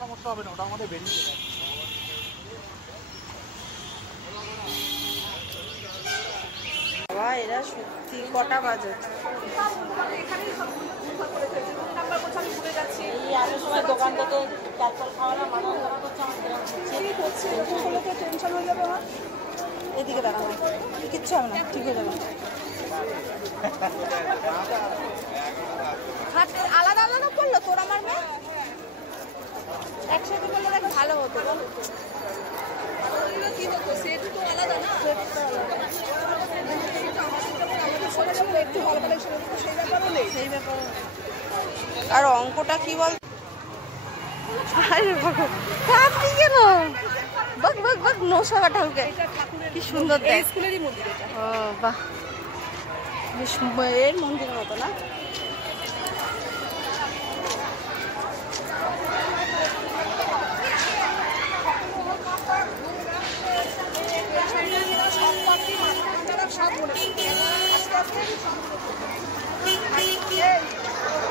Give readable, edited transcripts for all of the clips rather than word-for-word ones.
সমস্যা হবে না, ওটা আমাদের বেরিয়ে যাবে। এরা সত্যি কটা বাজে? এই আসার সময় দোকান থেকে ক্যাপসুল খাওয়ানো মাথা খারাপ করছে, আমার টেনশন হয়ে যাবে। আমার এদিকে দাঁড়ানো কিচ্ছু হবে না, ঠিক হয়ে যাবে। আলাদা আলাদা করলো তোর আমার মেয়ে, একসাথে করলে দেখ ভালো হতো। কি হতো, সেট তো আলাদা না, একটু ভালো ভালো সেই ব্যাপারও নেই, সেই ব্যাপার। আর অঙ্কটা কি বল, আপনি কেন বক বক বক নৌসাগা ঠাকুরকে কি সুন্দর দেখ, স্কুলেরই মন্দির এটা। ও বাহ, বেশ এর মন্দির মতো না?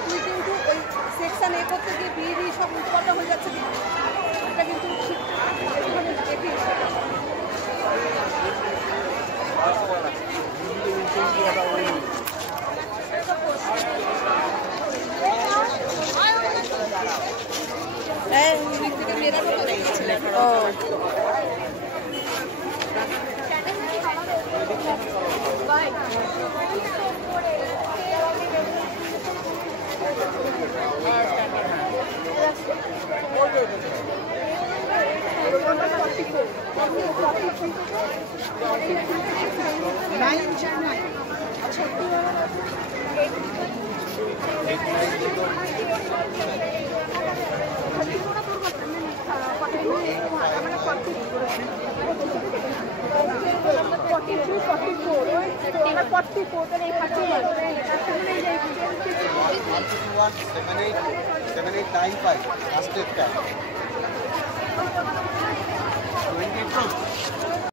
তুই কিন্তু ওই সেকশন এ করতে গিয়ে বিয়ে সব উল্টোপাল্টা হয়ে যাচ্ছে, এটা কিন্তু Last